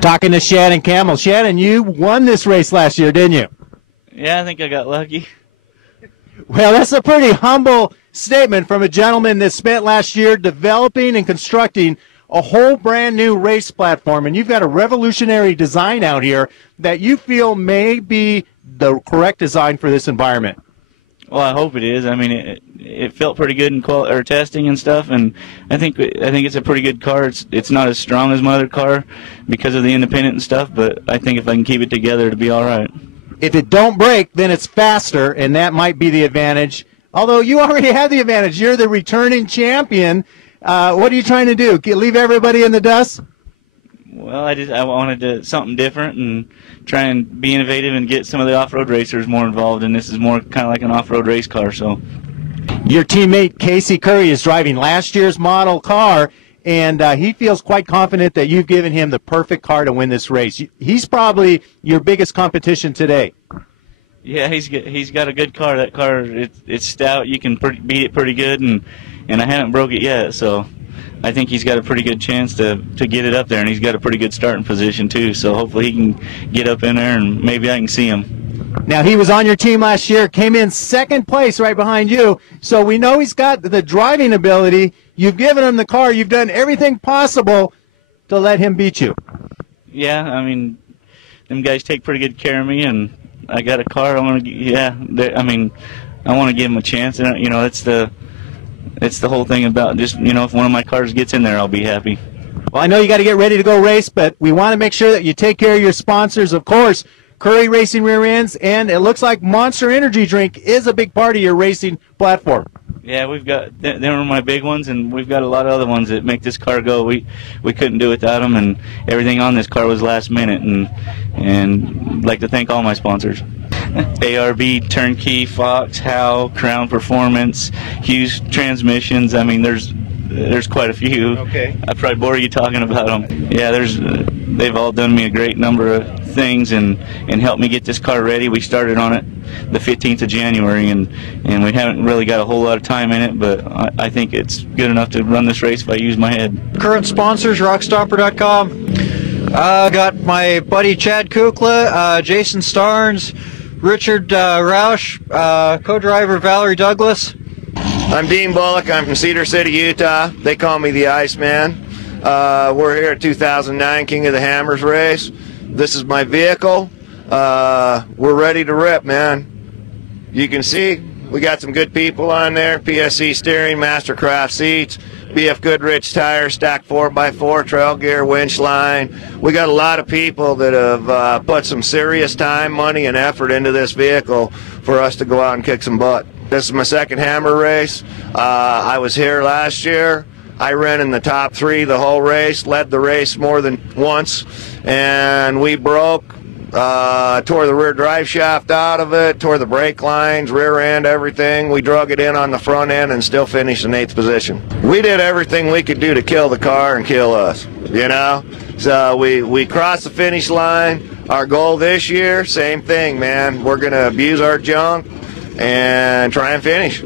Talking to Shannon Campbell. Shannon, you won this race last year, didn't you? Yeah, I think I got lucky. Well, that's a pretty humble statement from a gentleman that spent last year developing and constructing a whole brand new race platform, and you've got a revolutionary design out here that you feel may be the correct design for this environment. Well, I hope it is. I mean, it felt pretty good in testing and stuff, and I think it's a pretty good car. It's not as strong as my other car because of the independent and stuff, but I think if I can keep it together, it'll be all right. If it don't break, then it's faster, and that might be the advantage. Although you already have the advantage. You're the returning champion. What are you trying to do? Leave everybody in the dust? Well, I wanted something different and try and be innovative and get some of the off-road racers more involved, and this is more kind of like an off-road race car. So, your teammate Casey Curry is driving last year's model car, and he feels quite confident that you've given him the perfect car to win this race. He's probably your biggest competition today. Yeah, he's got a good car. That car, it's stout. You can beat it pretty good, and I haven't broke it yet, so I think he's got a pretty good chance to get it up there, and he's got a pretty good starting position too, so hopefully he can get up in there and maybe I can see him. Now, he was on your team last year, came in second place right behind you, so we know he's got the driving ability. You've given him the car. You've done everything possible to let him beat you. Yeah, I mean, them guys take pretty good care of me, and I got a car. I want to give him a chance, and you know, it's the whole thing about just, you know, if one of my cars gets in there, I'll be happy. Well, I know you got to get ready to go race, but we want to make sure that you take care of your sponsors, of course. Curry Racing Rear Ends, and it looks like Monster Energy Drink is a big part of your racing platform. Yeah, we've got, they're my big ones, and we've got a lot of other ones that make this car go. We couldn't do without them, and everything on this car was last minute, and I'd like to thank all my sponsors. ARB, Turnkey, Fox, Howe, Crown Performance, Hughes Transmissions. I mean, there's quite a few. Okay. I probably bore you talking about them. Yeah, they've all done me a great number of things and helped me get this car ready. We started on it the 15th of January, and we haven't really got a whole lot of time in it, but I think it's good enough to run this race if I use my head. Current sponsors, rockstopper.com. Got my buddy Chad Kukla, Jason Starnes, Richard Roush, co-driver Valerie Douglas. I'm Dean Bullock. I'm from Cedar City, Utah. They call me the Iceman. We're here at 2009 King of the Hammers race. This is my vehicle. We're ready to rip, man. You can see we got some good people on there. PSC steering, Mastercraft seats, BF Goodrich tires, stacked 4x4, trail gear, winch line. We got a lot of people that have put some serious time, money, and effort into this vehicle for us to go out and kick some butt. This is my second Hammer race. I was here last year. I ran in the top 3 the whole race, led the race more than once, and we broke, tore the rear drive shaft out of it, tore the brake lines, rear end, everything. We drug it in on the front end and still finished in 8th position. We did everything we could do to kill the car and kill us, you know? So we crossed the finish line. Our goal this year, same thing, man. We're going to abuse our junk and try and finish.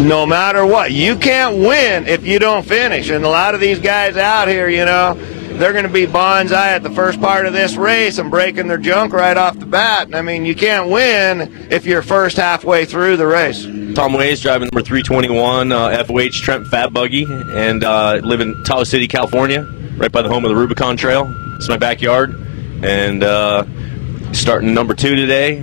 No matter what, you can't win if you don't finish. And a lot of these guys out here, you know, they're going to be bonsai at the first part of this race and breaking their junk right off the bat. I mean, you can't win if you're first halfway through the race. Tom Ways, driving number 321 FOH Trent Fat Buggy, and live in Tahoe City, California, right by the home of the Rubicon Trail. It's my backyard, and starting number 2 today.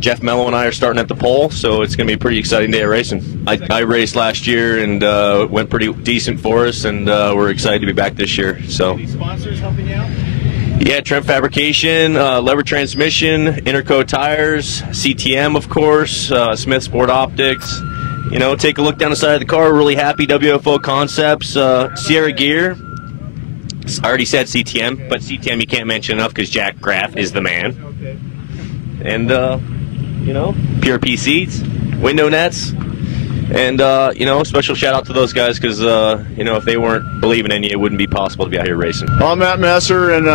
Jeff Mello and I are starting at the pole, so it's going to be a pretty exciting day of racing. I raced last year and went pretty decent for us, and we're excited to be back this year. So. Any sponsors helping you out? Yeah, Trent Fabrication, Lever Transmission, Interco Tires, CTM, of course, Smith Sport Optics. You know, take a look down the side of the car. We're really happy. WFO Concepts, Sierra Gear. I already said CTM, but CTM you can't mention enough because Jack Graff is the man. Okay. And, you know, Pure P seats, window nets, and, you know, special shout out to those guys because, you know, if they weren't believing in you, it wouldn't be possible to be out here racing. I'm Matt Messer, and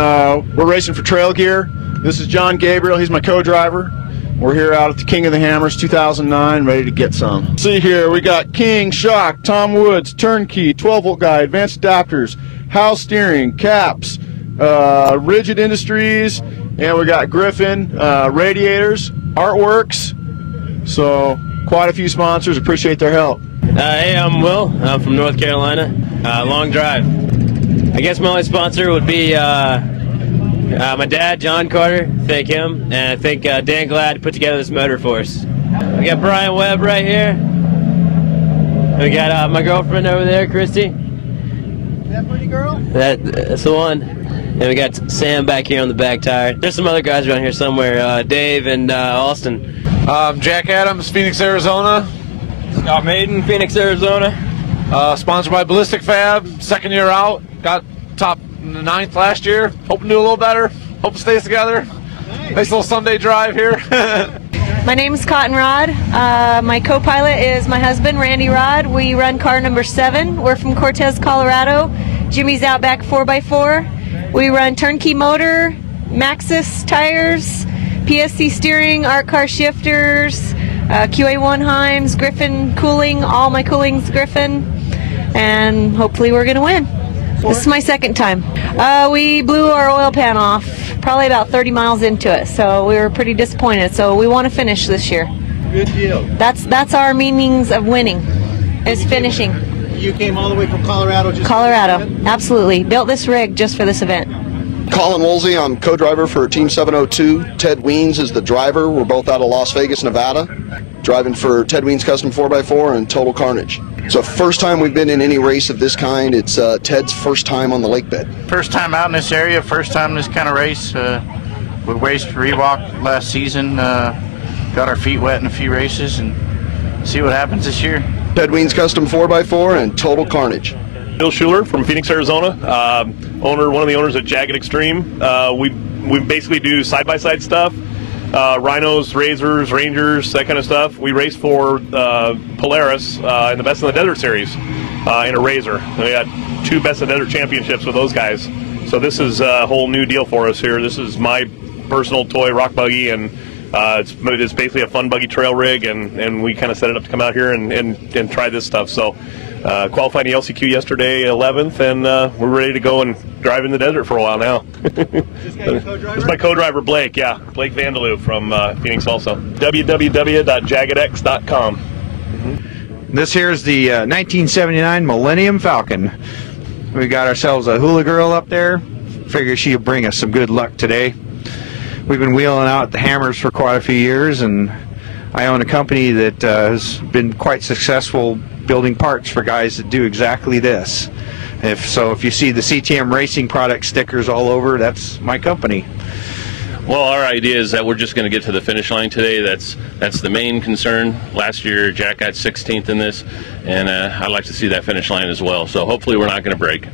we're racing for Trail Gear. This is John Gabriel. He's my co-driver. We're here out at the King of the Hammers 2009, ready to get some. See here, we got King, Shock, Tom Woods, Turnkey, 12-volt guy, advanced adapters, Howe steering, caps, Rigid Industries, and we got Griffin, Radiators, Artworks. So quite a few sponsors. Appreciate their help. Hey, I'm Will. I'm from North Carolina. Long drive. I guess my only sponsor would be my dad, John Carter. Thank him. And I think Dan Glad put together this motor for us. We got Brian Webb right here. We got my girlfriend over there, Christy. That pretty girl? That's the one. And we got Sam back here on the back tire. There's some other guys around here somewhere. Dave and Austin. Jack Adams, Phoenix, Arizona. Scott Maiden, Phoenix, Arizona. Sponsored by Ballistic Fab. Second year out. Got top 9th last year. Hoping to do a little better. Hope it stays together. Nice little Sunday drive here. My name's Cotton Rod. My co-pilot is my husband, Randy Rod. We run car number 7. We're from Cortez, Colorado. Jimmy's Outback 4x4. We run turnkey motor, Maxxis tires, PSC steering, Art Car shifters, QA1 Heims, Griffin cooling, all my cooling's Griffin, and hopefully we're going to win. This is my second time. We blew our oil pan off probably about 30 miles into it, so we were pretty disappointed. So we want to finish this year. Good deal. That's our meanings of winning, is finishing. You came all the way from Colorado? Colorado, absolutely. Built this rig just for this event. Colin Woolsey, I'm co-driver for Team 702. Ted Weens is the driver. We're both out of Las Vegas, Nevada, driving for Ted Weens Custom 4x4 and Total Carnage. So first time we've been in any race of this kind. It's Ted's first time on the lake bed. First time out in this area, first time in this kind of race. We raced Rewalk last season, got our feet wet in a few races, and see what happens this year. Ted Weens Custom 4x4 and Total Carnage. Bill Schuler from Phoenix, Arizona, one of the owners at Jagged Extreme. We basically do side-by-side stuff, rhinos, razors, rangers, that kind of stuff. We race for Polaris in the Best in the Desert series in a razor. We got 2 Best in the Desert championships with those guys. So this is a whole new deal for us here. This is my personal toy rock buggy, and it's basically a fun buggy trail rig, and we kind of set it up to come out here and try this stuff. So qualified in the LCQ yesterday, 11th, and we're ready to go and drive in the desert for a while now. This is my co-driver, Blake. Yeah, Blake Vandeloo from Phoenix also. www.jaggedx.com. This here's the 1979 Millennium Falcon. We got ourselves a hula girl up there. Figure she'll bring us some good luck today. We've been wheeling out the hammers for quite a few years, and I own a company that has been quite successful building parts for guys that do exactly this. If you see the CTM Racing product stickers all over, that's my company. Well, our idea is that we're just going to get to the finish line today. That's the main concern. Last year, Jack got 16th in this, and I'd like to see that finish line as well. So hopefully we're not going to break.